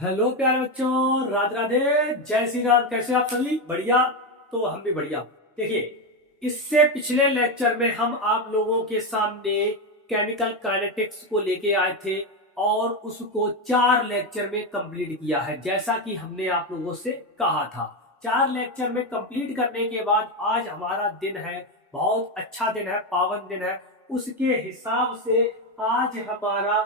Hello प्यारे बच्चों, राधे राधे, जय श्री राम। कैसे आप सभी? बढ़िया। तो हम भी बढ़िया। देखिए, इससे पिछले लेक्चर में हम आप लोगों के सामने केमिकल काइनेटिक्स को लेके आए थे और उसको 4 लेक्चर में कंप्लीट किया है, जैसा कि हमने आप लोगों से कहा था। 4 लेक्चर में कंप्लीट करने के बाद आज हमारा दिन है, बहुत अच्छा दिन है, पावन दिन है। उसके हिसाब से आज हमारा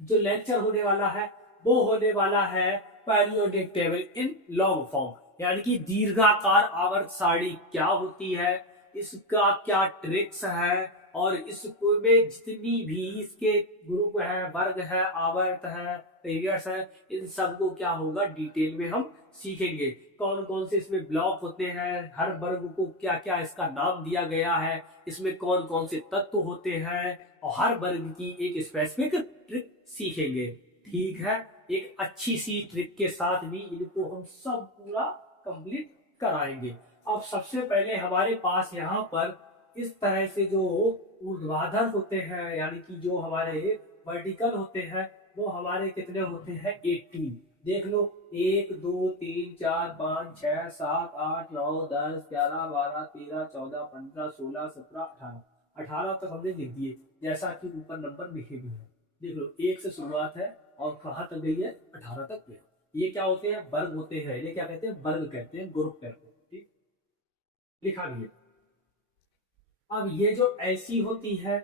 जो लेक्चर होने वाला है वो होने वाला है periodic table in long form, यानी कि दीर्घाकार आवर्त सारणी क्या होती है, इसका क्या ट्रिक्स है, और इसमें जितनी भी इसके ग्रुप है, वर्ग है, आवर्त है, पीरियड्स है, इन सबको क्या होगा डिटेल में हम सीखेंगे। कौन कौन से इसमें ब्लॉक होते हैं, हर वर्ग को क्या क्या इसका नाम दिया गया है, इसमें कौन कौन से तत्व होते हैं, और हर वर्ग की एक स्पेसिफिक ट्रिक सीखेंगे। ठीक है, एक अच्छी सी ट्रिक के साथ भी इनको हम सब पूरा कंप्लीट कराएंगे। अब सबसे पहले हमारे पास यहाँ पर इस तरह से जो ऊर्ध्वाधर होते हैं, यानी कि जो हमारे वर्टिकल होते हैं, वो हमारे कितने होते हैं? 18। देख लो, 1 2 3 4 5 6 7 8 9 10 11 12 13 14 15 16 17 18। 18 तक हमने लिख दिए, जैसा कि ऊपर नंबर लिखे भी है। देख लो, 1 से शुरुआत है और कहाँ तक गई है? 18 तक गई। ये क्या होते हैं? वर्ग होते हैं। ये क्या कहते हैं? वर्ग कहते हैं, ग्रुप कहते हैं। ठीक, लिखा भी है। अब ये जो ऐसी होती है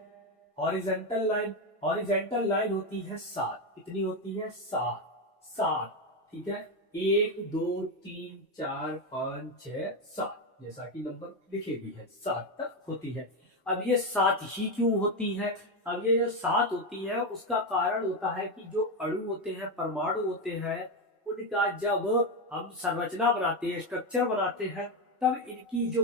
हॉरिजेंटल लाइन, हॉरिजेंटल लाइन होती है 7। कितनी होती है? 7। 7, ठीक है। 1 2 3 4 5 6 7, जैसा कि नंबर लिखे भी है, 7 तक होती है। अब ये 7 ही क्यों होती है? अब ये जो 7 होती है उसका कारण होता है कि जो अणु होते हैं, परमाणु होते हैं, उनका जब हम संरचना बनाते हैं, स्ट्रक्चर बनाते हैं, तब इनकी जो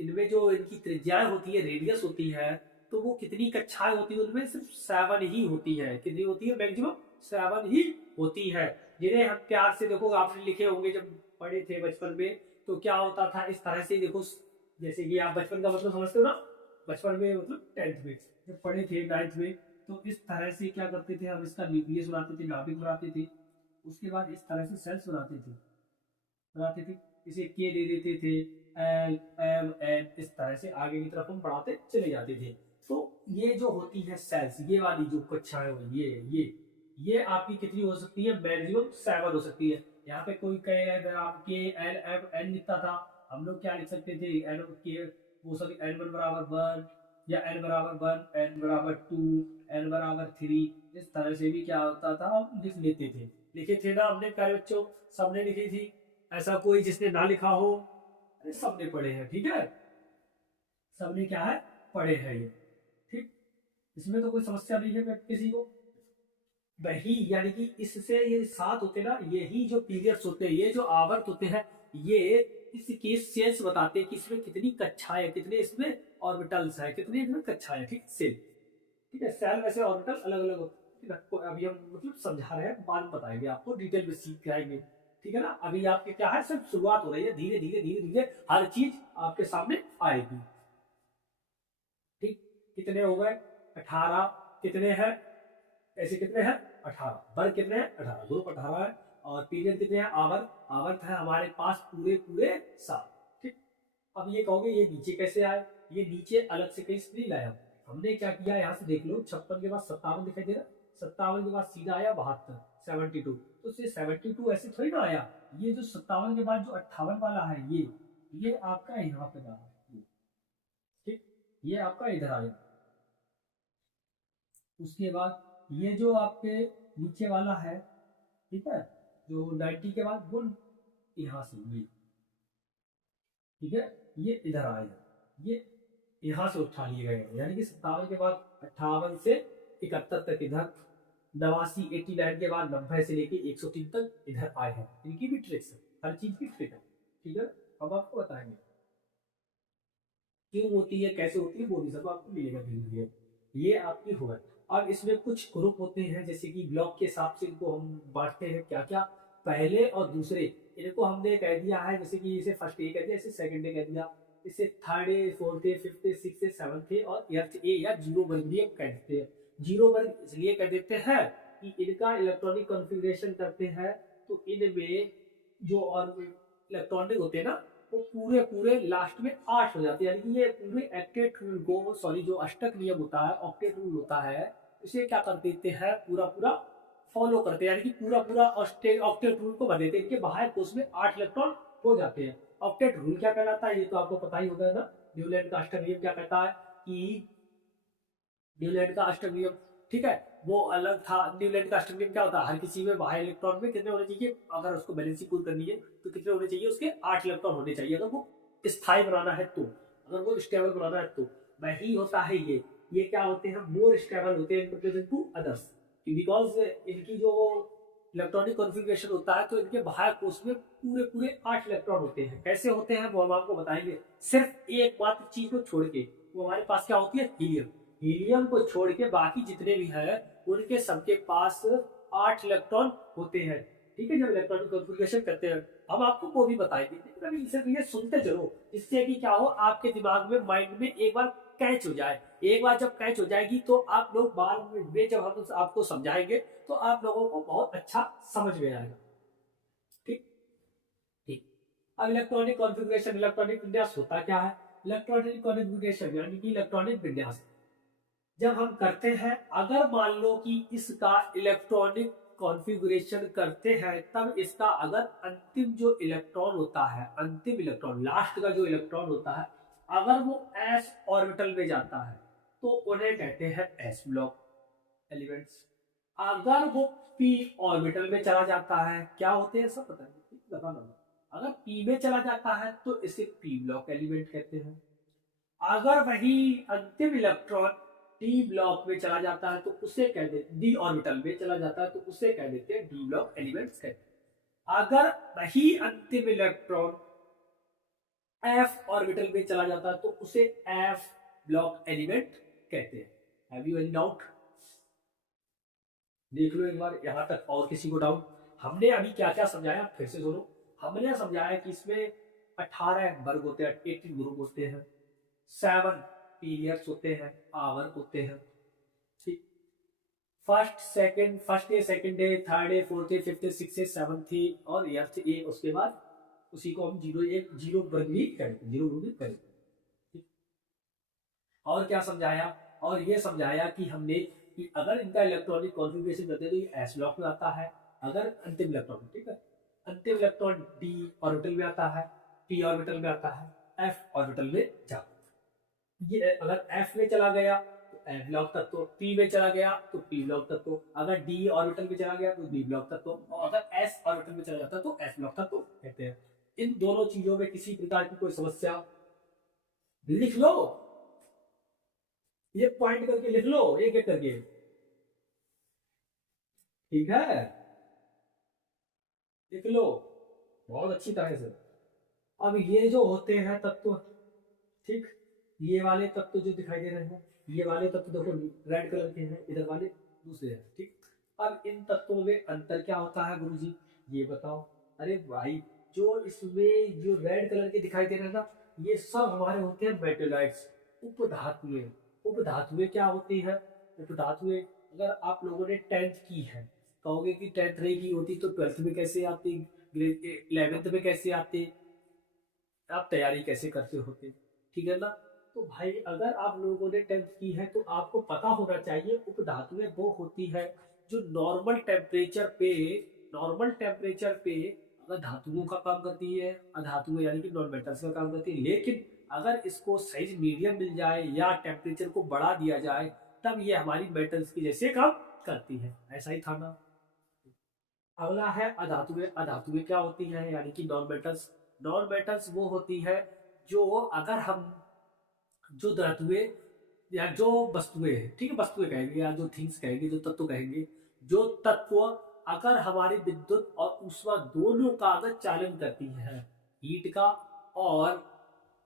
इनमें जो इनकी त्रिज्याएं होती है, रेडियस होती है, तो वो कितनी कक्षाएं होती है? उनमें सिर्फ 7 ही होती है। कितनी होती है? मैक्सिमम 7 ही होती है, जिन्हें हम प्यार से, देखो आपने लिखे होंगे जब पढ़े थे बचपन में, तो क्या होता था इस तरह से। देखो, जैसे कि आप बचपन का मतलब समझते हो ना, बचपन में मतलब 10th में जब पढ़े थे, 9th में, तो इस तरह से क्या करते थे हम, इसका न्यूक्लियस बनाते थे, नाभिक बनाते थे, उसके बाद इस तरह से सेल्स बनाते थे, इसे के दे देते थे, एल एम एन, इस तरह से आगे की तरफ हम बढ़ाते चले जाते थे। तो ये जो होती है सेल्स, ये वाली जो कक्षाएं हुई, ये आपकी कितनी हो सकती है? मैक्सिमम 7 हो सकती है। यहाँ पे कोई कहे अगर आप के एल एम एन लिखता था, हम लोग क्या लिख सकते थे? एन के वो सभी N1 बराबर 1, या N बराबर 1, N बराबर 2, N बराबर 3, इस तरह से भी क्या होता था, हम लिख लेते थे। लिखे थे ना हमने प्यारे बच्चों? सबने लिखी थी। ऐसा कोई जिसने ना लिखा हो? अरे सबने पढ़े हैं, ठीक है, सबने क्या है? पढ़े हैं ये। ठीक, इसमें तो कोई समस्या नहीं है किसी को। वही, यानी कि इससे ये 7 होते ना, यही जो पीरियड्स होते हैं, ये जो आवर्त होते हैं, ये इसकी सेल्स बताते हैं कि इसमें कितनी कक्षाएं, कितने इसमें ऑर्बिटल्स है, कितने इसमें कक्षाएं। ठीक, सेल, ठीक है। सेल वैसे ऑर्बिटल अलग अलग होते हैं, ठीक है? तो अभी हम मतलब समझा रहे हैं, बाद में बताएंगे आपको, डिटेल में सीख जाएंगे। ठीक है ना? अभी आपके क्या है, सिर्फ शुरुआत हो रही है, धीरे धीरे धीरे धीरे हर चीज आपके सामने आएगी। ठीक, कितने हो गए? 18। कितने हैं ऐसे? कितने हैं? 18। वर्ग कितने हैं? 18। ग्रुप 18 है। और पीरियड कितने हैं? आवर्त, आवर्त है हमारे पास पूरे पूरे 7। ठीक, अब ये कहोगे ये नीचे कैसे आए? ये नीचे अलग से कहीं से नहीं लाया, हमने क्या किया, यहाँ से देख लो, 56 के बाद 57 दिखाई दे रहा, 57 के बाद सीधा आया 72, 72। तो 72 ऐसे थोड़ी ना आया, ये जो 57 के बाद जो 58 वाला है, ये आपका यहाँ पे रहा। ठीक, ये आपका इधर आया। उसके बाद ये जो आपके नीचे वाला है, ठीक है, जो 90 के बाद वो यहाँ से ये, ठीक है, ये इधर आएगा, ये यहाँ से उठा लिए गए, यानी कि 57 के बाद 58 से 71 तक इधर, 89 89 के बाद 90 से लेके 103 तक इधर आए हैं। इनकी भी ट्रिक्स है, हर चीज की ट्रिक है। ठीक है, अब आपको बताएंगे क्यों होती है, कैसे होती है, वो भी सब आपको मिलेगा धीरे धीरे। ये आपकी हुआ। अब इसमें कुछ ग्रुप होते हैं, जैसे कि ब्लॉक के हिसाब से इनको हम बांटते हैं, क्या क्या, पहले और दूसरे। इनको हमने कह दिया है, जैसे कि इसे फर्स्ट ए कह दिया, इसे सेकंड ए कह दिया, इसे third A, fourth A, fifth A, six A, seventh A, और एर्थ ए या जीरो वर्ग भी हम कह देते हैं। जीरो वर्ग इसलिए कह देते हैं कि इनका इलेक्ट्रॉनिक कॉन्फ़िगरेशन करते हैं तो इनमें जो और इलेक्ट्रॉनिक होते हैं ना वो पूरे पूरे लास्ट में 8 हो जाते हैं, यानी कि ये पूरे एक्टेट रूल को, सॉरी जो अष्टक नियम होता है, ऑक्टेट रूल होता है, इसे क्या कर देते हैं पूरा पूरा फॉलो करते हैं, यानी कि पूरा पूरा ऑक्टेट रूल को बना देते हैं। इनके बाहर कोष में 8 इलेक्ट्रॉन हो जाते हैं। ऑक्टेट रूल क्या कहलाता है ये तो आपको पता ही होगा ना। न्यूलैंड का अष्टक नियम क्या कहता है कि न्यूलैंड का अष्टक नियम, ठीक है, वो अलग था। न्यूलैंड का अष्टक नियम क्या होता है, हर किसी में बाह्य इलेक्ट्रॉन में कितने होने चाहिए, अगर उसको बैलेंसिंग पूरी करनी है तो कितने होने चाहिए, उसके 8 इलेक्ट्रॉन होने चाहिए, अगर वो स्थायी बनाना है तो, अगर वो स्टेबल बनाना है तो। वही होता है ये क्या होते हैं, मोर स्टेबल होते हैं कंपेरिजन टू अदर्स, बिकॉज इनकी जो इलेक्ट्रॉनिक कॉन्फ़िगरेशन होता है तो इनके बाह्य कोष में पूरे पूरे 8 इलेक्ट्रॉन होते हैं। कैसे होते हैं वो हम आपको बताएंगे, सिर्फ एक मात्र चीज को छोड़ के, वो हमारे पास क्या होती है, हीलियम। हीलियम को छोड़ के बाकी जितने भी हैं उनके सबके पास 8 इलेक्ट्रॉन होते हैं, ठीक है। जब इलेक्ट्रॉनिक कॉन्फ़िगरेशन करते हैं हम आपको वो भी बताएंगे, लेकिन अभी सिर्फ ये सुनते चलो, इससे कि क्या हो, आपके दिमाग में, माइंड में एक बार कैच हो जाए। एक बार जब कैच हो जाएगी तो आप लोग बाद में जब हम आपको समझाएंगे तो आप लोगों को बहुत अच्छा समझ में आएगा, ठीक ठीक। अब इलेक्ट्रॉनिक कॉन्फ़िगरेशन, इलेक्ट्रॉनिक विन्यास होता क्या है। इलेक्ट्रॉनिक कॉन्फ़िगरेशन यानी कि इलेक्ट्रॉनिक विन्यास जब हम करते हैं, अगर मान लो कि इसका इलेक्ट्रॉनिक कॉन्फ़िगरेशन करते हैं, तब इसका अगर अंतिम जो इलेक्ट्रॉन होता है, अंतिम इलेक्ट्रॉन, लास्ट का जो इलेक्ट्रॉन होता है, अगर वो s ऑर्बिटल में जाता है तो उन्हें कहते हैं s ब्लॉक एलिमेंट्स। अगर वो p ऑर्बिटल में चला जाता है, क्या होते हैं सब पता नहीं, अगर p में चला जाता है तो इसे p ब्लॉक एलिमेंट कहते हैं। अगर वही अंतिम इलेक्ट्रॉन d ब्लॉक में चला जाता है तो उसे कह देते, d ऑर्बिटल में चला जाता है तो उसे कह देते हैं d ब्लॉक एलिमेंट्स कहते हैं। अगर वही अंतिम इलेक्ट्रॉन f ऑर्बिटल में चला जाता है तो उसे f ब्लॉक एलिमेंट कहते हैं। हैव यू एनी डाउट, देख लो एक बार यहां तक, और किसी को डाउट। हमने अभी क्या क्या समझाया फिर से सुनो। हमने समझाया कि इसमें 18 वर्ग होते हैं, 18 ग्रुप होते हैं, 7 पीरियड्स होते हैं, आवर होते हैं, ठीक। First day, second day, third day, fourth day, fifth day, sixth day, seventh day और एट्थ डे, उसके बाद उसी को हम जीरो वर्ग भी करेंगे, जीरो ग्रुप भी करेंगे। और क्या समझाया, और ये समझाया कि हमने कि अगर इनका इलेक्ट्रॉनिक कॉन्फ़िगरेशन करते हैं तो ये एस ब्लॉक में आता है, अगर अंतिम इलेक्ट्रॉन, ठीक है, अंतिम इलेक्ट्रॉन डी ऑर्बिटल में आता है, पी ऑर्बिटल में आता है, एफ ऑर्बिटल में जाता है। ये अगर एफ में चला गया तो एफ ब्लॉक तत्व, पी में चला गया तो पी ब्लॉक तत्व, अगर डी ऑर्बिटल में चला गया तो डी ब्लॉक तत्व, और अगर एस ऑर्बिटल में चला जाता तो एस ब्लॉक तत्व कहते हैं। इन दोनों चीजों में किसी प्रकार की कोई समस्या, लिख लो, ये पॉइंट करके लिख लो एक एक करके, ठीक है, लिख लो बहुत अच्छी तरह से। अब ये जो होते हैं तत्व, ठीक, ये वाले तत्व जो दिखाई दे रहे हैं, ये वाले तत्व देखो रेड कलर के हैं, इधर वाले दूसरे हैं, ठीक। अब इन तत्वों में अंतर क्या होता है गुरुजी, ये बताओ। अरे भाई जो इसमें जो रेड कलर के दिखाई दे रहे हैं ना, ये सब हमारे होते हैं मेटेलाइट्स, उपधातुएं। उपधातुएं क्या होती है, उपधातुएं अगर आप लोगों ने 10th की है, कहोगे कि 10th रही की होती तो 12th में कैसे आती, 11th में कैसे आते, आप तैयारी कैसे करते होते, ठीक है ना। तो भाई अगर आप लोगों ने 10th की है तो आपको पता होना चाहिए उपधातुएं वो होती है जो नॉर्मल टेम्परेचर पे अगर धातुओं का काम करती है, अधातुएं यानी कि नॉन मेटल्स का काम करती है। लेकिन अगर इसको सही मीडियम मिल जाए या टेम्परेचर को बढ़ा दिया जाए तब ये हमारी मेटल्स की जैसे काम करती है, ऐसा ही था ना। अगला है अधातुएं। अधातुएं क्या होती हैं, यानी कि नॉन मेटल्स। नॉन मेटल्स वो होती है जो अगर हम जो धातुएं या जो वस्तुएं, ठीक है, वस्तुएं कहेंगे या जो थिंग्स कहेंगे, जो तत्व कहेंगे, जो तत्व अगर हमारी विद्युत और ऊष्मा दोनों का अगर चालन करती है, हीट का और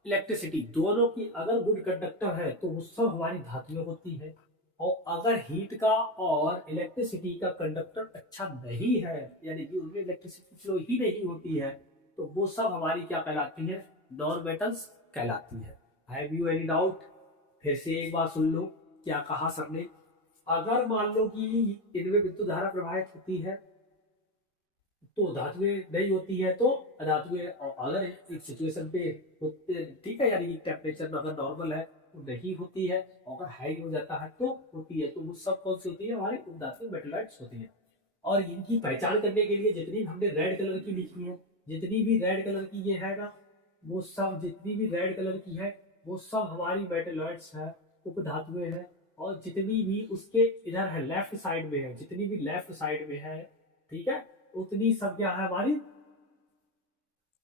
इलेक्ट्रिसिटी दोनों की अगर गुड कंडक्टर है तो वो सब हमारी धातुएं होती है। और अगर हीट का और इलेक्ट्रिसिटी का कंडक्टर अच्छा नहीं है, यानी कि उनमें इलेक्ट्रिसिटी फ्लो ही नहीं होती है, तो वो सब हमारी क्या कहलाती है, नॉन मेटल्स कहलाती है। हैव यू एनी डाउट, फिर से एक बार सुन लो क्या कहा सबने। अगर मान लो कि इनमें विद्युत धारा प्रवाहित होती है तो धातुएं नहीं होती है तो अधातुएं, और अगर एक सिचुएशन पे होते, ठीक है, यानी कि टेम्परेचर अगर नॉर्मल है तो नहीं होती है, अगर हाई हो जाता है तो होती है। तो वो सब कौन सी होती है, हमारी उपधातु मेटेलाइट्स होती है। और इनकी पहचान करने के लिए जितनी हमने रेड कलर की लिखी है, जितनी भी रेड कलर की ये है ना, वो सब जितनी भी रेड कलर की है वो सब हमारी मेटेलाइट्स है, उपधातुएं है। और जितनी भी उसके इधर है लेफ्ट साइड में है, जितनी भी लेफ्ट साइड में है, ठीक है, उतनी सब क्या है हमारी,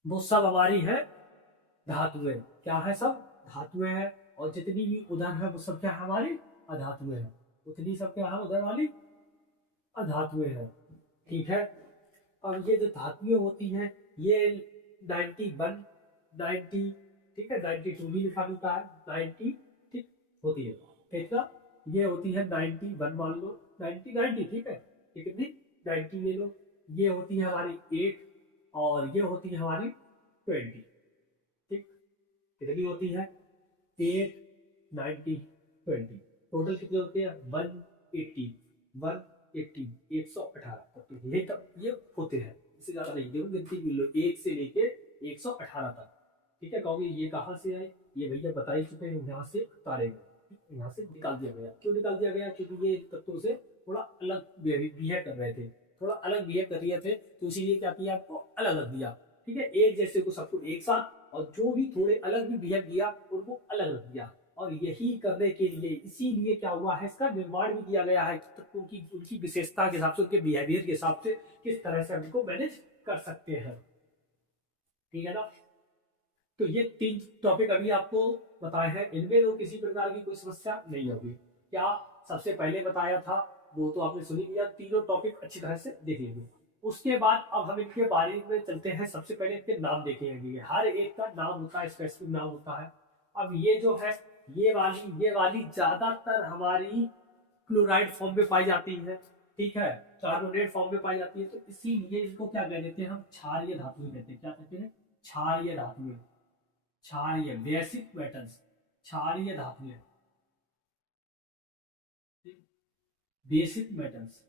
वो सब हमारी है धातुएं। क्या है, सब धातुएं हैं। और जितनी भी उधर है वो सब क्या है हमारी अधातुएं हैं, उतनी सब क्या है उधर वाली अधातुएं हैं। ठीक है। अब ये जो धातुएं होती हैं ये 91, 90, ठीक है, 92 भी लिखा मिलता है, 90, ठीक होती है। कितना, ये होती है 91 मान लो, 90, 90, ठीक है, ये कितनी 90 ले लो। ये होती है हमारी 8 और ये होती है हमारी 20, ठीक, कितनी होती है 8, 90, 20, टोटल कितने होते हैं 180, 180, 118, ये तब ये होते हैं, इससे ज्यादा नहीं। देखो गिनती मिल लो 1 से लेके 118 तक, ठीक है। कहोगे ये कहाँ से आए, ये भैया बता ही चुके हैं, यहाँ से उतारे गए, यहाँ से निकाल दिया गया। क्यों निकाल दिया गया, क्योंकि ये तत्वों से थोड़ा अलग बिहेव कर रहे थे, थोड़ा अलग बिहेव कर रहे थे, तो इसीलिए क्या किया, आपको अलग रख दिया, ठीक है। एक जैसे को सबको एक साथ, और जो भी थोड़े अलग भी बिहेव किया उनको अलग रख दिया। और यही करने के लिए, इसीलिए क्या हुआ है, इसका निर्माण भी किया गया है तत्वों की उनकी विशेषता के हिसाब से, उनके बिहेवियर के हिसाब से किस तरह से उनको मैनेज कर सकते हैं, ठीक है ना। तो ये 3 टॉपिक अभी आपको बताए हैं, इनमें तो किसी प्रकार की कोई समस्या नहीं होगी। क्या सबसे पहले बताया था वो तो आपने सुनी लिया, तीनों टॉपिक अच्छी तरह से देख लीजिए। उसके बाद अब हम इनके बारे में चलते हैं। सबसे पहले इनके नाम देखेंगे, हर एक का नाम होता है, स्पेसिफिक नाम होता है। अब ये जो है ये वाली ज्यादातर हमारी क्लोराइड फॉर्म में पाई जाती है, ठीक है, कार्बोनेट फॉर्म में पाई जाती है। तो इसीलिए इसको क्या कह देते हैं हम, क्षारीय धातुएं कहते हैं। क्या कहते हैं, क्षारीय धातुएं, क्षारीय बेसिक मेटल्स, क्षारीय धातुएं, बेसिक मेटल्स।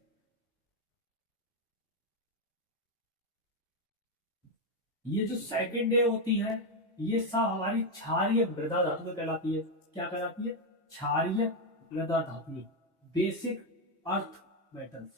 ये जो सेकंड डे होती है ये सब हमारी क्षारीय मृदा धातुएं कहलाती है। क्या कहलाती है, क्षारीय मृदा धातुएं, बेसिक अर्थ मेटल्स।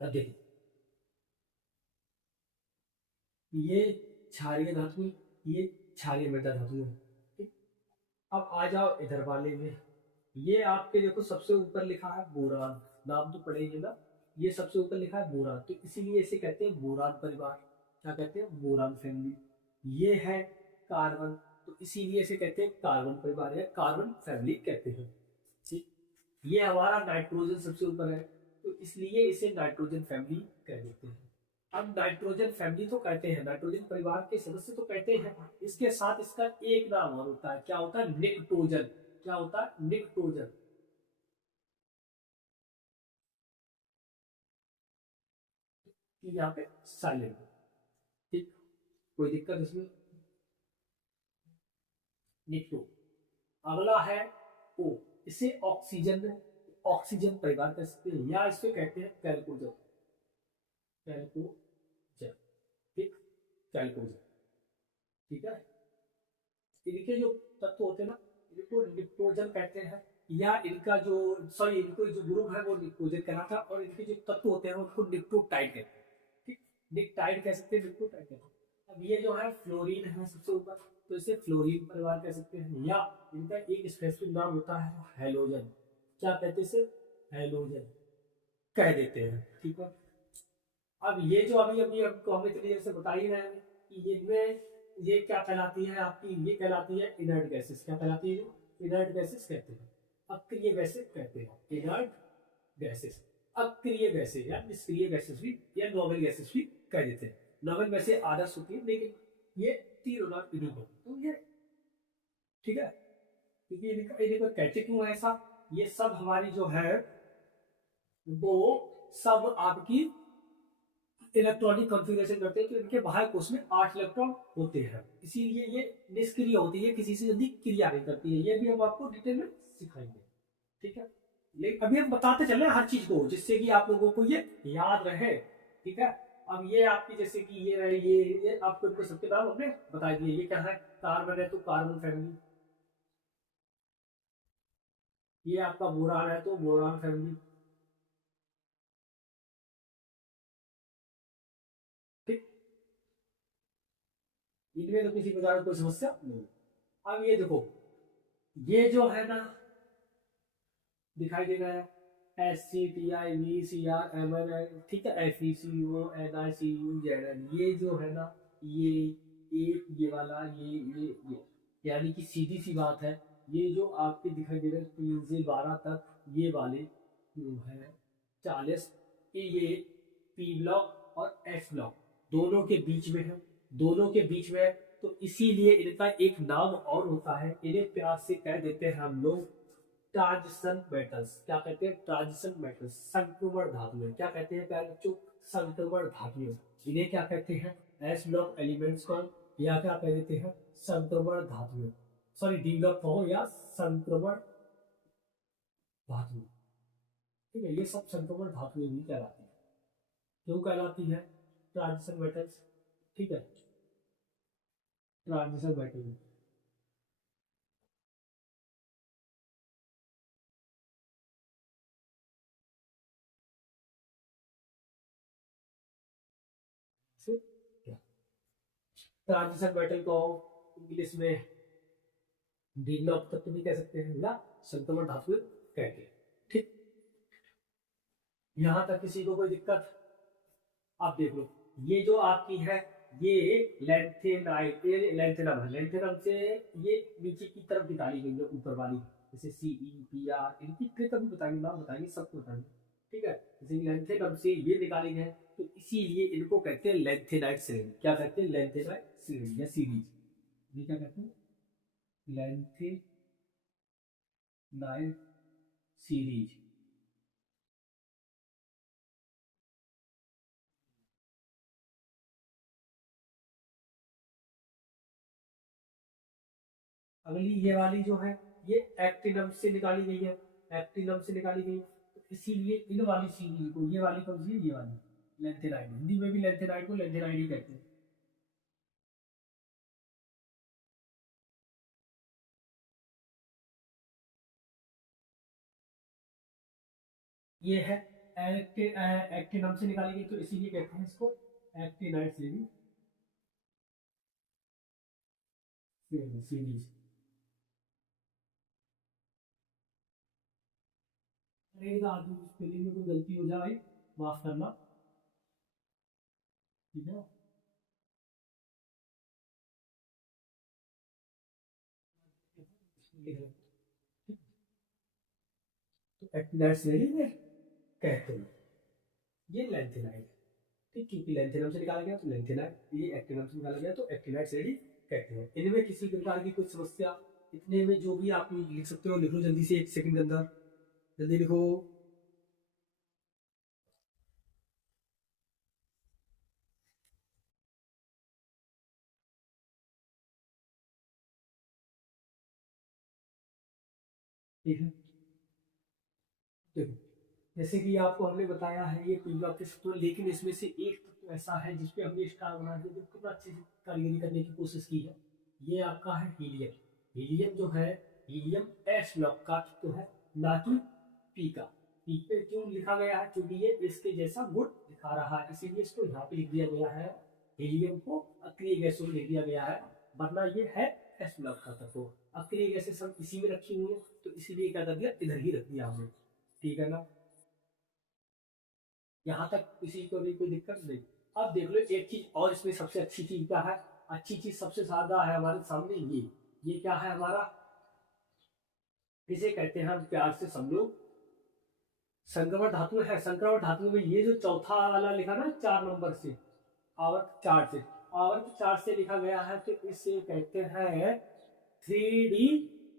अब देखिए ये क्षारीय धातु, ये क्षारीय मृदा धातु है, ठीक। अब आ जाओ इधर वाले में, ये आपके देखो सबसे ऊपर लिखा है बोरान, नाम तो पढ़ेंगे ना, ये सबसे ऊपर लिखा है बोरान, तो इसीलिए इसे कहते हैं बोरान परिवार। क्या कहते हैं, बोरान फैमिली। ये है कार्बन, तो इसीलिए इसे कहते हैं कार्बन परिवार या कार्बन फैमिली कहते हैं, ठीक। ये हमारा नाइट्रोजन सबसे ऊपर है, तो इसलिए इसे नाइट्रोजन फैमिली कह देते हैं। अब नाइट्रोजन फैमिली तो कहते हैं, नाइट्रोजन परिवार के सदस्य तो कहते हैं, इसके साथ इसका एक नाम और होता है, क्या होता है, निक्टोजन। क्या होता है, निक्टोजन। यहाँ पे साइलेंट, ठीक, कोई दिक्कत इसमें, निक्टो। अगला है ओ, इसे ऑक्सीजन, ऑक्सीजन परिवार कह सकते हैं, या इसे कहते हैं कैल्कोजन, कैल्कोजन, ठीक, कैल्कोजन, ठीक है। इनके जो तत्व होते हैं ना, इनको निक्टोजन कहते हैं, या इनका जो, सॉरी, इनको जो ग्रुप है वो निक्टोजन कहलाता है, और इनके जो तत्व होते हैं उनको निक्टोटाइड कहते हैं, ठीक, निक्टाइड कह सकते हैं, निक्टोटाइड कहते हैं। अब ये जो है फ्लोरीन है सबसे ऊपर, तो इसे फ्लोरीन परिवार कह सकते हैं, या इनका एक स्पेसिफिक नाम होता है हेलोजन। क्या कहते हैं इसे, हेलोजन कह देते हैं, ठीक है। अब ये जो अभी अभी आपको हम इतनी देर से बता ही रहे हैं कि ये में ये क्या कहलाती है आपकी, ये कहलाती है इनर्ट गैसेस। क्या कहलाती है, इनर्ट गैसेस कहते हैं, अक्रिय गैसेस कहते हैं, इनर्ट गैसेस, अक्रिय गैसेस या निष्क्रिय गैसेस भी, या नॉर्मल गैसेस भी कह देते हैं। नॉर्मल वैसे आदर्श होती है, लेकिन ये तीनों और इन्हीं को, तो ये ठीक है, क्योंकि इन्हीं को कहते क्यों ऐसा, ये सब हमारी जो है वो सब आपकी इलेक्ट्रॉनिक कॉन्फ़िगरेशन करते हैं, तो इनके बाहर कोष में 8 इलेक्ट्रॉन होते हैं, इसीलिए ये निष्क्रिय होती है, किसी से जल्दी क्रिया नहीं करती है। ये भी हम आपको डिटेल में सिखाएंगे, ठीक है। लेकिन अभी हम बताते चल रहे हैं हर चीज को, जिससे कि आप लोगों को ये याद रहे, ठीक है। अब ये आपकी जैसे कि ये रहे, ये आपको इनको सबके नाम हमने बता दिए। ये क्या है, कार्बन है तो कार्बन फैमिली, ये आपका बोरान है तो बोरान फैमिली, ठीक। इनमें तो किसी प्रकार की कोई समस्या नहीं। अब ये देखो, ये जो है ना दिखाई दे रहा है SCPIVCRMN, ठीक है, FECUNICUZN, ये जो है ना ये एक ये वाला ये यानी कि सीधी सी बात है, ये जो आपके दिखाई दे रहे हैं 3 से 12 तक ये वाले जो है 40, ये P ब्लॉक और S ब्लॉक दोनों के बीच में है, दोनों के बीच में है, तो इसीलिए इनका एक नाम और होता है, इन्हें प्यार से कह देते हैं हम लोग ट्रांजिशन मेटल्स। क्या कहते हैं, ट्रांजिशन मेटल्स, संक्रमण धातुएं। क्या कहते हैं प्यारे बच्चों, संक्रमण धातुएं। इन्हें क्या कहते हैं, एस ब्लॉक एलिमेंट्स को, या क्या कह देते हैं, संक्रमण धातुएं, सॉरी डी ब्लॉक हो या संक्रमण धातुएं, ठीक है। ये सब संक्रमण धातुएं भी कहलाती है। क्यों कहलाती है, ट्रांजिशन मेटल्स, ठीक है, ट्रांजिशन मेटल। ट्रांजिशन मेटल को इंग्लिश में डी ब्लॉक तत्व भी कह सकते हैं या संक्रमण धातु कहते हैं, ठीक। यहां तक किसी को कोई दिक्कत, आप देख लो, ये जो आपकी है ये लेंथेनाइट, लेंथेनम से ये नीचे की तरफ निकाली गई है, ऊपर वाली, जैसे CEPR, इनकी कभी बताएंगे, नाम बताएंगे, सबको बताएंगे, ठीक है। जैसे लेंथेनम से ये निकाली गए, तो इसीलिए इनको कहते हैं लेंथेनाइट श्रेणी। क्या कहते हैं, लेंथेनाइट श्रेणी या सीरीज, ये क्या कहते हैं, लेंथेनाइट सीरीज। अगली ये वाली जो है ये एक्टिनम से निकाली गई है, एक्टिनम से निकाली गई है, तो इसीलिए इन वाली सीरीज को, ये वाली कौन सी है, ये वाली लेंथेनाइट, हिंदी में भी लेंथेनाइट को लेंथेनाइट ही कहते हैं। ये है एक्टिनम से निकाली गई, तो इसीलिए कहते हैं इसको एक्टिनाइट सीरीज, सीरीज। एक आदमी स्पेलिंग में कोई गलती हो जाए भाई माफ करना, ठीक है। तो एक्टिनाइट सीरीज में कहते हैं ये लेंथेनाइट, ठीक, क्योंकि लेंथेनम से निकाला गया तो लेंथेनाइट, ये एक्टिनम से निकाला गया तो एक्टिनाइट सीरीज कहते हैं। इनमें किसी प्रकार की कोई समस्या, इतने में जो भी आप लिख सकते हो लिख लो जल्दी से, 1 सेकंड के अंदर जल्दी लिखो। ठीक है, देखो जैसे कि आपको हमने बताया है ये पी ब्लॉक के तत्व, लेकिन इसमें से एक तत्व ऐसा है जिसपे हमने स्टार बना के कितना अच्छे से कारीगरी करने की कोशिश की है, ये आपका है हीलियम। हीलियम जो है, हीलियम एस ब्लॉक का तत्व है, ना कि पी का। पी पे क्यों लिखा गया है, क्योंकि ये इसके जैसा गुण दिखा रहा है, इसीलिए इसको यहाँ पे लिख दिया गया है, हीलियम को अक्रिय गैसों में लिख दिया गया है, वरना ये है एस ब्लॉक का तत्व। अक्रिय गैसें सब इसी में रखी हुई है, तो इसीलिए क्या कर दिया, इधर ही रख दिया हमने, ठीक है ना। यहाँ तक किसी को भी कोई दिक्कत नहीं। अब देख लो एक चीज और, इसमें सबसे अच्छी चीज क्या है, अच्छी चीज सबसे ज्यादा है हमारे सामने, ये क्या है हमारा, इसे कहते हैं हम प्यार से सब लोग संक्रमण धातु है। संक्रमण धातु में ये जो चौथा वाला लिखा ना 4 नंबर से, आवर्त 4 से, और 4 से लिखा गया है तो इसे कहते हैं 3D,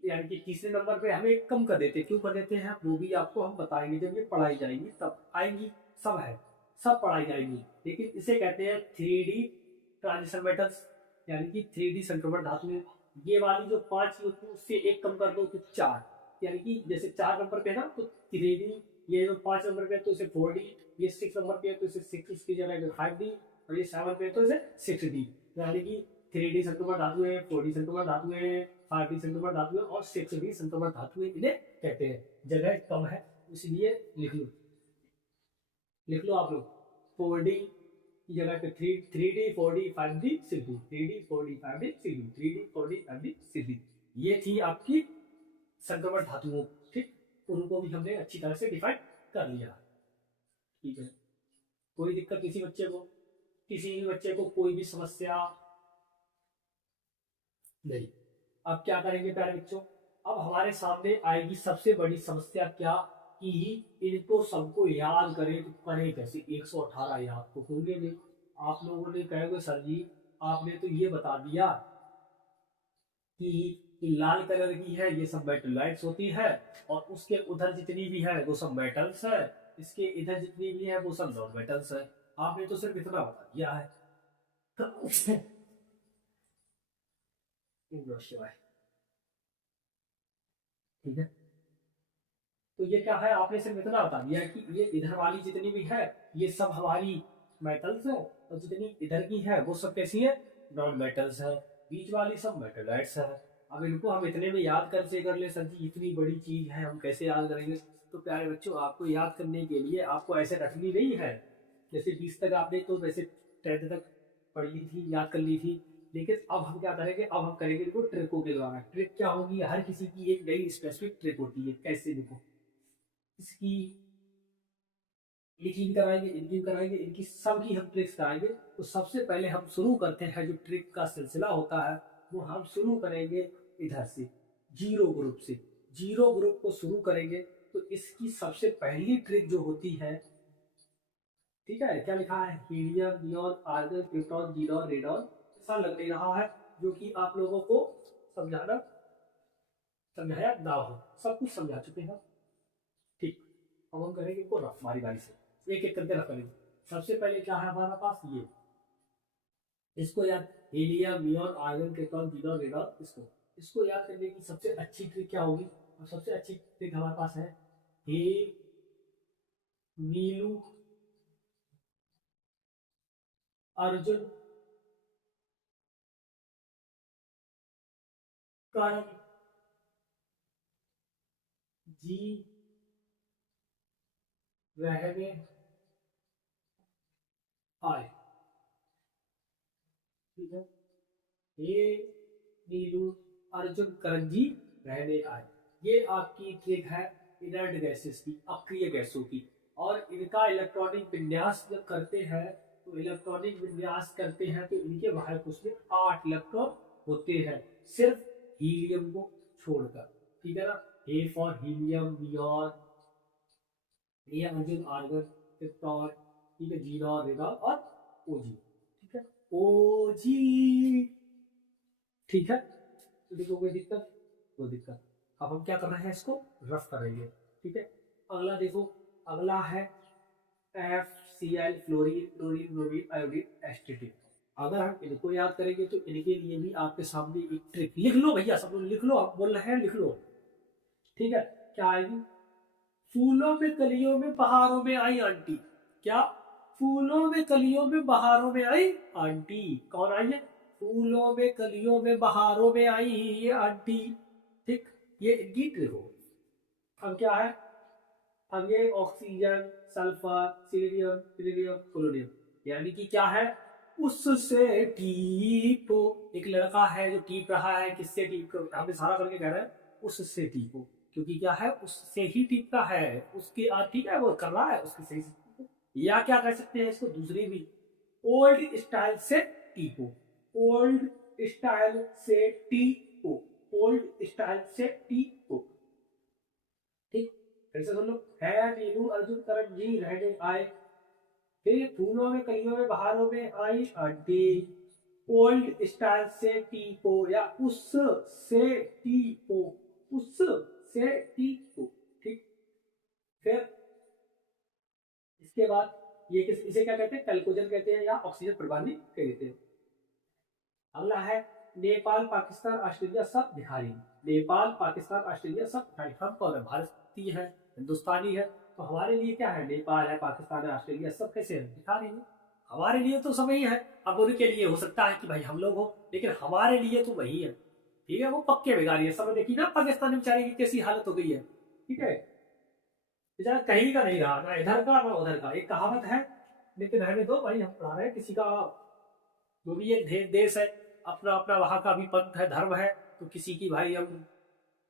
यानी कि तीसरे नंबर पे हमें कम कर देते, क्यों कर देते हैं वो भी आपको हम बताएंगे जब ये पढ़ाई जाएगी, तब आएंगी, सब है, सब पढ़ाई जाएगी। लेकिन इसे कहते हैं 3D ट्रांजिशन मेटल्स, यानी कि 3D संक्रमण धातुएं। ये वाली जो 5 होती है उससे एक कम कर दो तो 4, यानी कि जैसे 4 नंबर पे है ना तो 3D, ये जो 5 नंबर पे है तो इसे 4D, ये 6 नंबर पे है तो इसे 6 इसकी जगह 5D, और ये 7 पे है तो इसे 6D, यानी कि 3D संक्रमण धातुएं, 4D संक्रमण धातुएं, 5D संक्रमण धातुएं और 6D संक्रमण धातुएं इन्हें कहते हैं। जगह कम है इसलिए लिख लो आप लोग 4D की जगह पे 3D 4D 5D 6D, 3D 4D 5D 6D, 3D 4D 5D 6D। ये थी आपकी संक्रमण धातुओं, ठीक, उनको भी हमने अच्छी तरह से डिफाइन कर लिया। ठीक है, कोई दिक्कत किसी बच्चे को, किसी भी बच्चे को कोई भी समस्या नहीं। अब क्या करेंगे प्यारे बच्चों, अब हमारे सामने आएगी सबसे बड़ी समस्या, क्या कि इनको सबको याद करें तो करें कैसे। 118 याद तो होंगे नहीं। आप लोगों ने कहोगे सर जी आपने तो ये बता दिया कि लाल कलर की है ये सब मेटलाइट्स होती है, और उसके उधर जितनी भी है वो सब मेटल्स है, इसके इधर जितनी भी है वो सब नॉन मेटल्स है। आपने तो सिर्फ इतना बता दिया है। ठीक है, तो ये क्या है, आपने सिर्फ इतना बता दिया कि ये इधर वाली जितनी भी है ये सब हमारी मेटल्स है, और जितनी इधर की है वो सब कैसी है, नॉन मेटल्स है, बीच वाली सब मेटलाइट्स है। अब इनको हम इतने में याद कैसे कर ले सर जी, इतनी बड़ी चीज है हम कैसे याद करेंगे। तो प्यारे बच्चों आपको याद करने के लिए आपको ऐसे रखनी नहीं है, जैसे 20 तक आपने तो वैसे 10th तक पढ़ ली थी, याद कर ली थी, लेकिन अब हम क्या करेंगे, अब हम करेंगे इनको ट्रिकों के द्वारा। ट्रिक क्या होगी, हर किसी की एक नई स्पेसिफिक ट्रिक होती है। कैसे, देखो इसकी लिखी कराएंगे, इनकी कराएंगे, इनकी सबकी हम ट्रिक्स कराएंगे। तो सबसे पहले हम शुरू करते हैं, जो ट्रिक का सिलसिला होता है वो हम शुरू करेंगे इधर से, जीरो ग्रुप से। जीरो ग्रुप को शुरू करेंगे तो इसकी सबसे पहली ट्रिक जो होती है, ठीक है, क्या लिखा है, helium neon argon krypton xenon radon, ऐसा लग नहीं रहा है, जो कि आप लोगों को समझाया ना हो, सब कुछ समझा चुके हैं। ठीक, अब हम करेंगे इनको रफ बारी बारी से, एक एक करके रफ करेंगे। सबसे पहले क्या है हमारे पास, ये इसको याद, helium neon argon krypton xenon radon, इसको याद करने की सबसे अच्छी ट्रिक क्या होगी, और सबसे अच्छी ट्रिक हमारे पास है हे नीलू अर्जुन कर्ण जी रहने आए। ठीक है, ये नीलू अर्जुन करण जी रहने आए, ये आपकी ट्रिक है इनर्ट गैसेस की, अक्रिय गैसों की। और इनका इलेक्ट्रॉनिक विन्यास जब करते हैं तो इलेक्ट्रॉनिक विन्यास करते हैं तो इनके बाहर कुछ में 8 इलेक्ट्रॉन होते हैं, सिर्फ हीलियम को छोड़कर। ठीक है ना, ए फॉर हीलियम नियॉन, ये अर्जुन आर्गन क्रिप्टॉन, ठीक है, जीनॉन रेडॉन और ओजी। ठीक है, ओजी, ठीक है, तो देखो कोई दिक्कत, कोई दिक्कत। अब हम क्या कर रहे हैं, इसको रफ करेंगे। ठीक है, अगला देखो, अगला है FCl fluorine chlorine bromine iodine aesthetic. अगर हम इनको याद करेंगे तो इनके लिए भी आपके सामने एक ट्रिक, लिख लो भैया सब लोग लिख लो, आप बोल रहे हैं लिख लो। ठीक है, क्या आएगी, फूलों में कलियों में बहारों में आई आंटी, क्या, फूलों में कलियों में बहारों में आई आंटी, कौन आई है, फूलों में कलियों में बहारों में आई ये आंटी। ठीक, ये इनकी ट्रिक हो। अब क्या है, अब ये ऑक्सीजन सल्फर सीरियम पिलीनियम पोलोनियम, यानी कि क्या है, उससे टीपो। एक लड़का है जो टीप रहा है, किससे टीप, हमें सारा करके कह रहा है उससे टीपो, क्योंकि क्या है उससे ही टीपता है, उसके ठीक है वो कर रहा है उसके सही से। या क्या कह सकते हैं इसको दूसरी भी, ओल्ड स्टाइल से टीपो, ओल्ड स्टाइल से टीपो, ओल्ड स्टाइल से टीपो। ठीक, फिर से सुन लो, है नीलू अर्जुन करण जी रहने आए, फिर फूलों में कलियों में बहारों में आई आंटी, ओल्ड स्टाइल से टीपो या उस से टीपो, उस से टीपो। ठीक, फिर इसके बाद ये इसे क्या कहते हैं, कलकोजन कहते हैं या ऑक्सीजन प्रभावी कहते हैं। अगला है नेपाल पाकिस्तान ऑस्ट्रेलिया सब भिखारी। नेपाल पाकिस्तान ऑस्ट्रेलिया सब भिखारी। हम कौन है, भारतीय है, हिंदुस्तानी है, तो हमारे लिए क्या है, नेपाल है, पाकिस्तान है, ऑस्ट्रेलिया सब कैसे है, भिखारी है। हमारे लिए तो सब ही है। अब उनके लिए हो सकता है कि भाई हम लोग हो, लेकिन हमारे लिए तो वही है। ठीक है, वो पक्के भिखारी है। सब देखिए ना पाकिस्तान बेचारे की कैसी हालत हो गई है। ठीक है, बेचारा कहीं का नहीं रहा, ना इधर का ना उधर का। एक कहावत है, लेकिन रहने दो भाई, हम पढ़ा रहे हैं किसी का जो भी एक देश है, अपना अपना वहां का भी पंथ है, धर्म है, तो किसी की भाई हम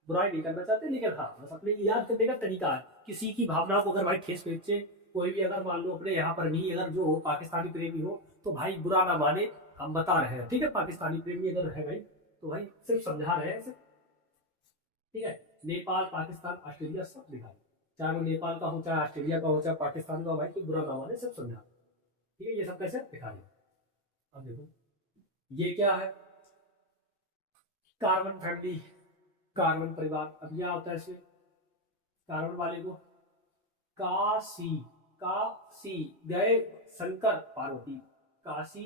बुराई नहीं करना चाहते, लेकिन हाँ बस अपने याद करने का तरीका है। किसी की भावना को अगर भाई ठेस पहुंचे, कोई भी अगर मान लो अपने यहाँ पर भी अगर जो हो पाकिस्तानी प्रेमी हो, तो भाई बुरा ना माने, हम बता रहे हैं। ठीक है, पाकिस्तानी प्रेमी अगर है भाई, तो भाई सिर्फ समझा रहे हैं सिर्फ। ठीक है, नेपाल पाकिस्तान ऑस्ट्रेलिया सब लिखा है, चाहे वो नेपाल का हो, चाहे ऑस्ट्रेलिया का हो, चाहे पाकिस्तान का हो, भाई कोई बुरा ना माने, सब समझा। ठीक है, ये सब कैसे दिखा है। अब देखो ये क्या है, कार्बन फैमिली, कार्बन परिवार। अब क्या होता है इसमें, कार्बन वाले को काशी, काशी गए शंकर पार्वती, काशी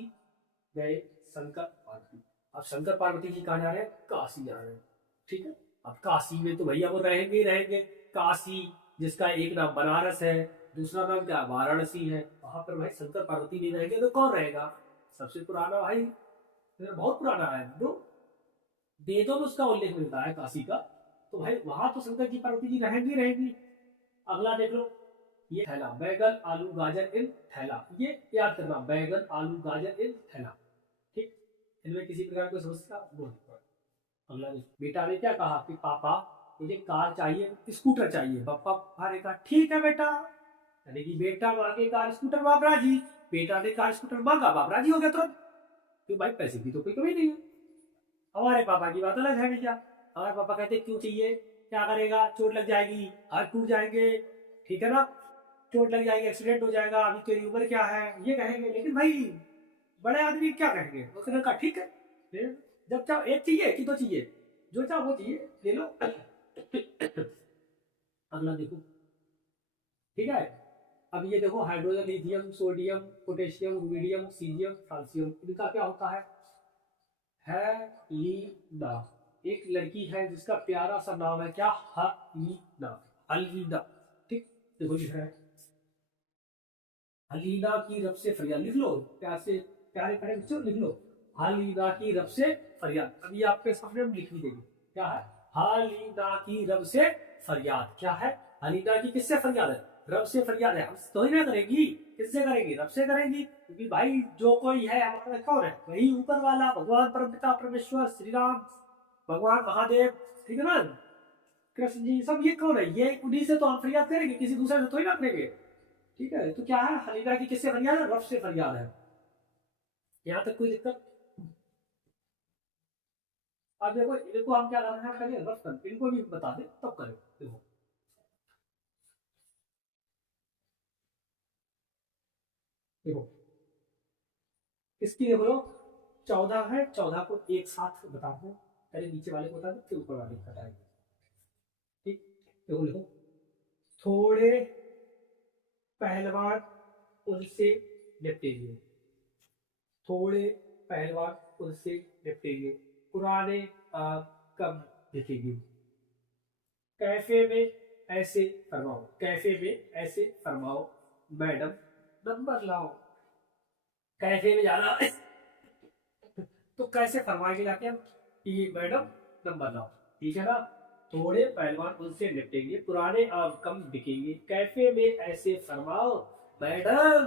गए शंकर पार्वती। अब शंकर पार्वती जी कहाँ जा रहे हैं, काशी जा रहे हैं। ठीक है, अब काशी में तो भैया वो रहेंगे ही रहेंगे। काशी जिसका एक नाम बनारस है, दूसरा नाम क्या वाराणसी है, वहां पर भाई शंकर पार्वती नहीं रहेंगे तो कौन रहेगा, सबसे पुराना भाई, बहुत पुराना है, जो वेदों में उसका उल्लेख मिलता है काशी का, तो भाई वहां तो शंकर जी पार्वती जी रहेंगी रहेंगी। अगला देख लो, ये थैला, बैगन आलू गाजर इन थैला, ये याद करना, बैगन आलू गाजर इन थैला। ठीक, इनमें किसी प्रकार की समस्या बोल। अगला बेटा ने क्या कहा कि पापा मुझे कार चाहिए, स्कूटर चाहिए। पापा ने कहा ठीक है बेटा, यानी कि बेटा मांगे कार स्कूटर, बाप राजी। बेटा ने कार स्कूटर मांगा, बाप राजी हो गया तुरंत, क्यों भाई पैसे की तो कोई कमी नहीं है। हमारे पापा की बात अलग है भैया, हमारे पापा कहते क्यों चाहिए, क्या करेगा, चोट लग जाएगी, हाथ टूट जाएंगे, ठीक है ना, चोट लग जाएगी, एक्सीडेंट हो जाएगा, अभी तेरी उम्र क्या है, ये कहेंगे। लेकिन भाई बड़े आदमी क्या कहेंगे, उसने कहा ठीक है, जब चाहो एक चाहिए कि दो चाहिए, जो चाहो वो चाहिए ले लो। अगला देखो, ठीक है, अब ये देखो hydrogen, lithium, sodium, potassium, rubidium, caesium, calcium, इनका क्या होता है लीना। एक लड़की है जिसका प्यारा सा नाम है क्या, हलीना, हलीना। ठीक, देखो लिख रहा है, हलीना की रब से फरियाद, लिख लो प्यार से, प्यारे प्यारे बच्चों लिख लो, हलीना की रब से फरियाद। अभी आपके सामने हम लिख भी देंगे क्या है, हलीना की रब से फरियाद। क्या है, हलीना की किससे फरियाद है, रब से फरियाद है। हम तो ही ना करेगी, किससे करेगी, रब से करेगी, क्योंकि भाई जो कोई है हमारा कौन है, वही ऊपर वाला भगवान परमपिता परमेश्वर श्री राम, भगवान महादेव, ठीक है ना, कृष्ण जी, सब ये कौन है, ये उन्हीं से तो हम फरियाद करेंगे, किसी दूसरे से तो ही ना करेंगे। ठीक है, तो क्या है, हलीना की किससे फरियाद है, रब से फरियाद है। यहाँ तक कोई दिक्कत। अब देखो इनको हम क्या करना है, पहले रफ कर, इनको भी बता दे तब करें। देखो देखो इसकी देखो लो 14 है, 14 को एक साथ बताते हैं, पहले नीचे वाले को बता दे फिर ऊपर वाले को बताएंगे। ठीक, देखो लिखो, थोड़े पहलवान उनसे निपटेंगे, थोड़े पहलवान उनसे निपटेंगे, पुराने कब देखेंगे, कैफे में ऐसे फरमाओ, कैफे में ऐसे फरमाओ, मैडम नंबर लाओ। कैफे में जाना तो कैसे फरमाएंगे जाके हम कि मैडम नंबर लाओ, ठीक है ना। थोड़े पहलवान उनसे निपटेंगे, पुराने आम कम बिकेंगे, कैफे में ऐसे फरमाओ, मैडम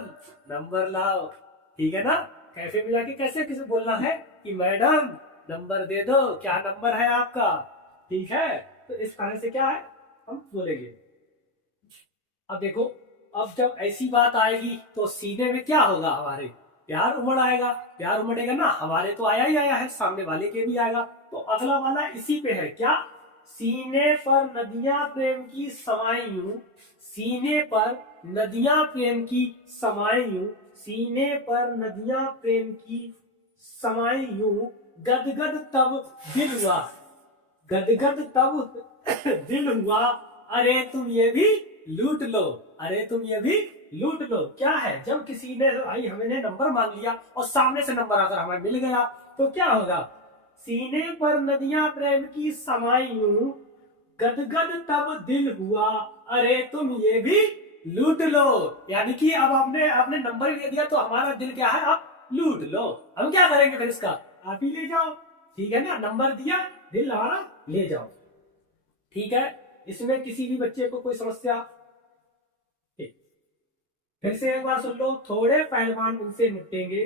नंबर लाओ, ठीक है ना। कैफे में जाके कैसे किसे बोलना है कि मैडम नंबर दे दो, क्या नंबर है आपका, ठीक है। तो इस तरह से क्या है हम बोलेंगे। अब देखो, अब जब ऐसी बात आएगी तो सीने में क्या होगा, हमारे प्यार उमड़ आएगा, प्यार उमड़ेगा ना, हमारे तो आया ही आया है, सामने वाले के भी आएगा। तो अगला वाला इसी पे है क्या, सीने पर नदियां प्रेम की समाई यूं, सीने पर नदियां प्रेम की समाई यूं, सीने पर नदियां प्रेम की समाई यूं, गदगद तब दिल हुआ, गदगद तब दिल हुआ, अरे तुम ये भी लूट लो, अरे तुम ये भी लूट लो। क्या है, जब किसी ने भाई हमने नंबर मांग लिया और सामने से नंबर आकर हमें मिल गया तो क्या होगा, सीने पर नदियां प्रेम की समाई यूं, गदगद तब दिल हुआ, अरे तुम ये भी लूट लो। यानी कि अब आपने आपने नंबर ही दे दिया तो हमारा दिल क्या है, आप लूट लो। हम क्या करेंगे फिर इसका, आप ही ले जाओ, ठीक है ना, नंबर दिया, दिल हमारा ले जाओ। ठीक है, इसमें किसी भी बच्चे को कोई समस्या, फिर से एक बार सुन लो, थोड़े पहलवान उनसे निपटेंगे,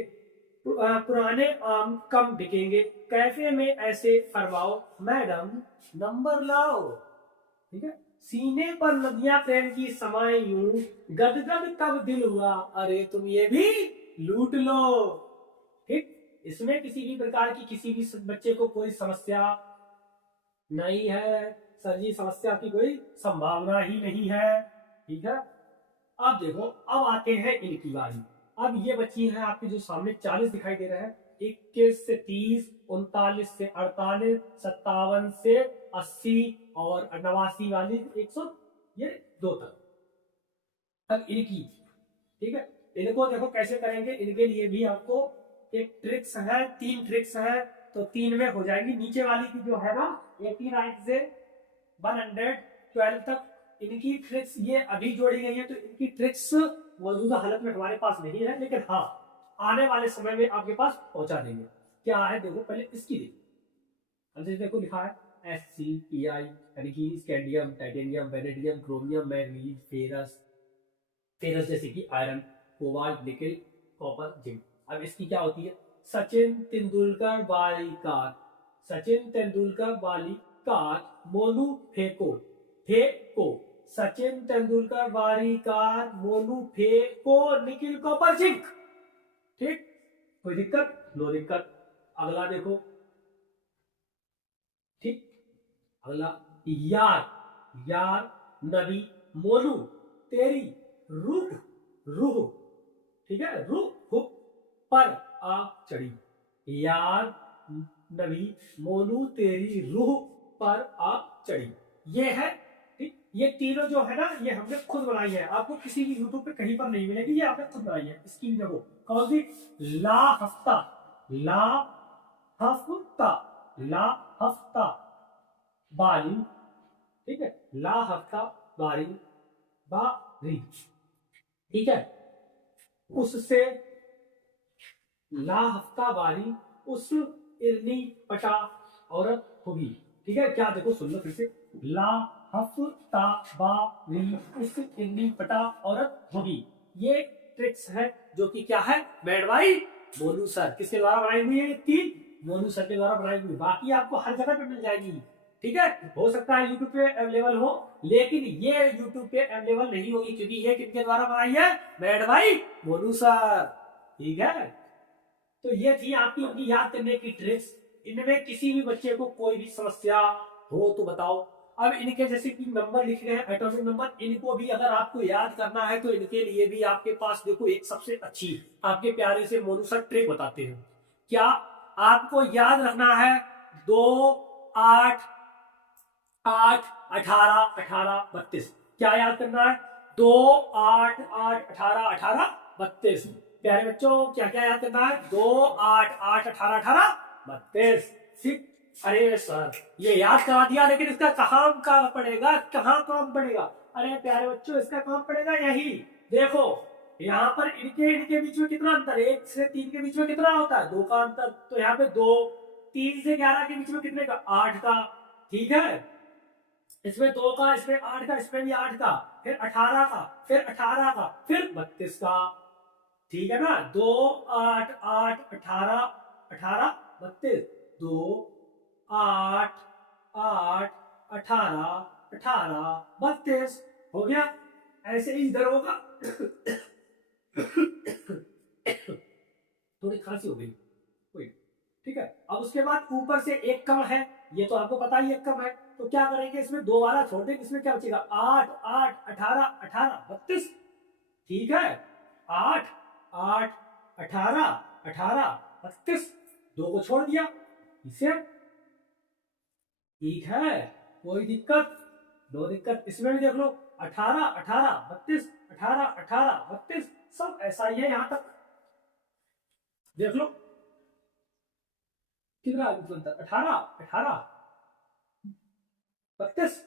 पुराने आम कम बिकेंगे, कैफे में ऐसे फरमाओ, मैडम नंबर लाओ। ठीक है, सीने पर नदियां प्रेम की समाई यूं, गदगद तब दिल हुआ, अरे तुम ये भी लूट लो। ठीक, इसमें किसी भी प्रकार की किसी भी बच्चे को कोई समस्या नहीं है, सर जी समस्या की कोई संभावना ही नहीं है। ठीक है, अब देखो, अब आते हैं इनकी बारी। अब ये बच्ची है आपके जो सामने 40 दिखाई दे रहे हैं, 21 से 30, 39 से 48, 57 से 80 और 89 वाली 100, ये 2 तक। अब इनकी, ठीक है, इनको देखो कैसे करेंगे। इनके लिए भी आपको एक ट्रिक्स है, 3 ट्रिक्स है, तो 3 में हो जाएगी। नीचे वाली की जो है ना 89 से 112 तक, इनकी ट्रिक्स ये अभी जोड़ी गई है, तो इनकी ट्रिक्स मौजूदा हालत में हमारे पास नहीं है, लेकिन हाँ आने वाले समय में आपके पास पहुंचा देंगे। क्या है देखो, पहले इसकी देखो, देखो लिखा है SCPI, यानी कि scandium, titanium, vanadium, chromium, manganese, ferrous, ferrous जैसे कि iron, cobalt, nickel, copper, zinc. अब इसकी क्या होती है, सचिन तेंदुलकर वाली कार, सचिन तेंदुलकर वाली कार, मोनू फेको, फेको, सचिन तेंदुलकर वाली कार, मोनू फेको, निकिल कॉपर जिंक। ठीक, कोई दिक्कत, नो दिक्कत। अगला देखो, ठीक, अगला, यार, यार, नबी, मोनू, तेरी, रूह, रूह, ठीक है, रूह पर आ चढ़ी, यार, नबी, मोनू, तेरी रूह पर आ चढ़ी। ये है, ठीक, ये तीनों जो है ना, ये हमने खुद बनाई है, आपको किसी भी यूट्यूब पे कहीं पर नहीं मिलेगी, ये आपने खुद बनाई है। इसकी देखो कौन सी, ला हफ्ता, ला हफ्ता, ला हफ्ता बारी, ठीक है, ला हफ्ता बारी, बारी, ठीक है, उससे, ला हफ्ता बारी, उस इरनी पटा औरत होगी। ठीक है, क्या देखो सुन लो फिर से, ला हफ्ता बारी, उस इरनी पटा औरत होगी। ये ट्रिक्स है जो कि क्या है, मेड बाय मोनू सर। किसके द्वारा बनाई हुई है ये 3, मोनू सर के द्वारा बनाई हुई। बाकी आपको हर जगह पे मिल जाएगी। ठीक है, हो सकता है यूट्यूब पे अवेलेबल हो, लेकिन ये यूट्यूब पे अवेलेबल नहीं होगी, क्योंकि ये किनके द्वारा बनाई है, मेड बाय मोनू सर। ठीक है, तो ये थी आपकी उनकी याद करने की ट्रिक्स। इनमें किसी भी बच्चे को कोई भी समस्या हो तो बताओ। अब इनके जैसे कि नंबर लिखे गए हैं एटॉमिक नंबर, इनको भी अगर आपको याद करना है तो इनके लिए भी आपके पास देखो एक सबसे अच्छी आपके प्यारे से मोनू सर ट्रिक बताते हैं। क्या आपको याद रखना है, 2 8 8 18 18 32। क्या याद करना है, 2 8 8 18 18 32। प्यारे बच्चों क्या क्या याद करना है, 2 8 8 18 18 32। ठीक, अरे सर ये याद करा दिया, लेकिन इसका कहाँ काम पड़ेगा, कहाँ काम पड़ेगा। अरे प्यारे बच्चों इसका काम पड़ेगा यही, देखो यहाँ पर इनके इनके बीच में कितना अंतर, 1 से 3 के बीच में कितना होता है, 2 का अंतर। तो यहाँ पे 2, 3 से 11 के बीच में कितने का, 8 का। ठीक है, इसमें 2 का, इसमें 8 का, इसमें भी 8 का, फिर 18 का, फिर 18 का, फिर 32 का। ठीक है ना, 2 8 8 18 18 32, 2 8 8 18 18 32 हो गया। ऐसे ही इधर होगा। थोड़ी खांसी हो गई कोई। ठीक है, अब उसके बाद ऊपर से एक कम है, ये तो आपको पता ही एक कम है, तो क्या करेंगे, इसमें 2 वाला छोड़ देंगे, इसमें क्या बचेगा, 8 8 18 18 32। ठीक है, 8 8 18 18 32। 2 को छोड़ दिया, इसे ठीक है, कोई दिक्कत, नो दिक्कत। इसमें भी देख लो 18 18 32, 18 18 32, सब ऐसा ही है। यहां तक देख लो कितना अंतर, 18 18 32।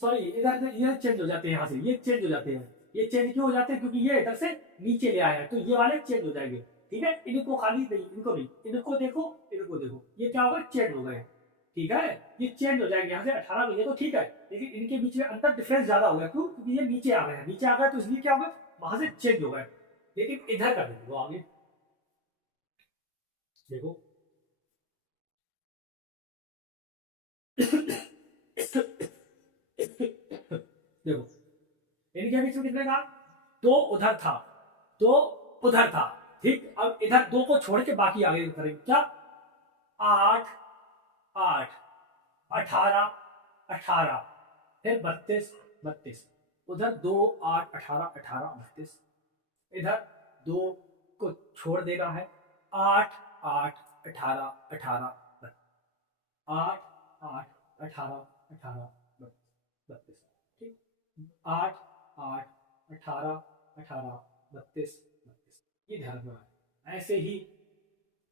सॉरी, इधर ये चेंज हो जाते हैं, यहाँ से ये चेंज हो जाते हैं। ये चेंज क्यों हो जाते हैं? क्योंकि ये इधर से नीचे ले आए हैं, तो ये वाले चेंज हो जाएंगे। ठीक है, इनको खाली नहीं, इनको भी, इनको देखो, इनको देखो, ये क्या होगा, चेंज हो गए। ठीक है, ये चेंज हो जाएंगे यहाँ से 18 में, ये तो ठीक है, लेकिन इनके बीच में अंतर डिफरेंस ज्यादा हो गया। क्यों? क्योंकि ये नीचे आ गए हैं, नीचे आ गए तो इसलिए क्या होगा, वहां से चेंज हो गए। लेकिन इधर का देखो आगे, देखो देखो इनके बीच में कितने का, 2 उधर था, 2 उधर था। ठीक, अब इधर 2 को छोड़ के बाकी आगे करेंगे क्या, 8 8 18 18, फिर 32 32, उधर 2 8 18 18 32, इधर 2 को छोड़ देगा है, 8 8 18 18 8 8 18 18 32। ठीक, 8 8 18 18 32 32, ये ध्यान रखना। ऐसे ही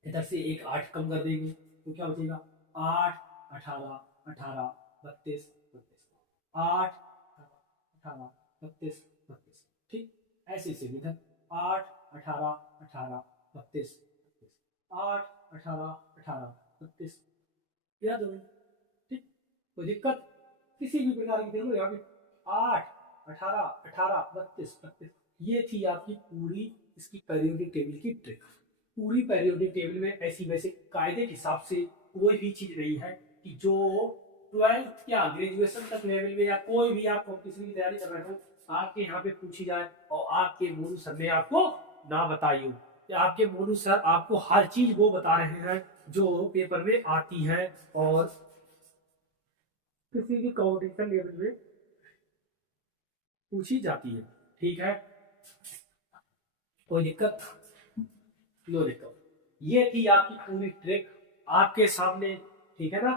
इधर से एक 8 कम कर देंगे तो क्या बचेगा, 8 18 18 32 32, 8 18 32 32। ठीक, ऐसे से इधर 8 18 18 32 32, 8 18 18 32, याद हो। ठीक, कोई दिक्कत किसी भी प्रकार की, देखो यहाँ पे 8 18 18 32 32, ये थी आपकी पूरी इसकी पेरियोडिक टेबल की ट्रिक। पूरी पेरियोडिक टेबल में ऐसी वैसे कायदे के हिसाब से कोई भी चीज नहीं है कि जो 12th क्या ग्रेजुएशन तक लेवल में या कोई भी आप कॉम्पिटिशन की तैयारी कर रहे हो आपके यहाँ पे पूछी जाए और आपके मोनू सर ने आपको ना बताई हो। आपके मोनू सर आपको हर चीज वो बता रहे हैं जो पेपर में आती है और किसी भी कॉम्पिटिशन लेवल में पूछी जाती है। ठीक है, कोई दिक्कत, नो दिक्कत। ये थी आपकी पूरी ट्रिक आपके सामने। ठीक है ना,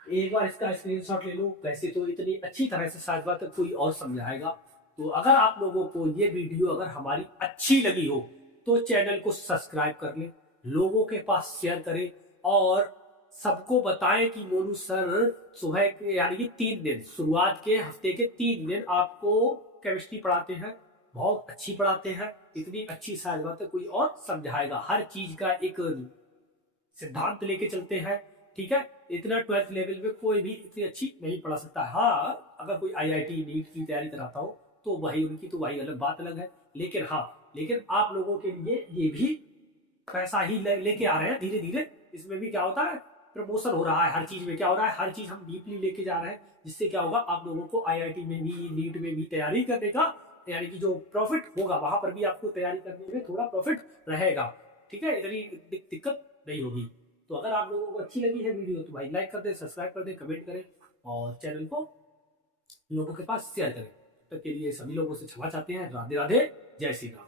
एक बार इसका स्क्रीनशॉट ले लो। वैसे तो इतनी अच्छी तरह से शायद बात कोई और समझाएगा। तो अगर आप लोगों को ये वीडियो अगर हमारी अच्छी लगी हो तो चैनल को सब्सक्राइब कर ले, लोगों के पास शेयर करें और सबको बताएं कि मोनू सर सुबह के यानी कि 3 दिन, शुरुआत के हफ्ते के 3 दिन आपको केमिस्ट्री पढ़ाते हैं, बहुत अच्छी पढ़ाते हैं। इतनी अच्छी शायद बात कोई और समझाएगा। हर चीज का एक सिद्धांत लेके चलते हैं। ठीक है, इतना 12th लेवल में कोई भी इतनी अच्छी नहीं पढ़ा सकता। हाँ, अगर कोई IIT नीट की तैयारी कराता हो तो वही उनकी तो वही अलग बात अलग है। लेकिन हाँ, लेकिन आप लोगों के लिए ये भी पैसा ही लेके आ रहे हैं धीरे धीरे। इसमें भी क्या होता है, प्रमोशन हो रहा है। हर चीज में क्या हो रहा है, हर चीज हम डीपली लेके जा रहे हैं, जिससे क्या होगा आप लोगों को IIT में भी नीट में भी तैयारी करने का यानी कि जो प्रॉफिट होगा वहां पर भी आपको तैयारी करने में थोड़ा प्रॉफिट रहेगा। ठीक है, इतनी दिक्कत नहीं होगी। तो अगर आप लोगों को अच्छी लगी है वीडियो तो भाई लाइक कर दें, सब्सक्राइब कर दें, कमेंट करें और चैनल को लोगों के पास शेयर करें। तब तक के लिए सभी लोगों से क्षमा चाहते हैं। राधे राधे, जय श्री राम।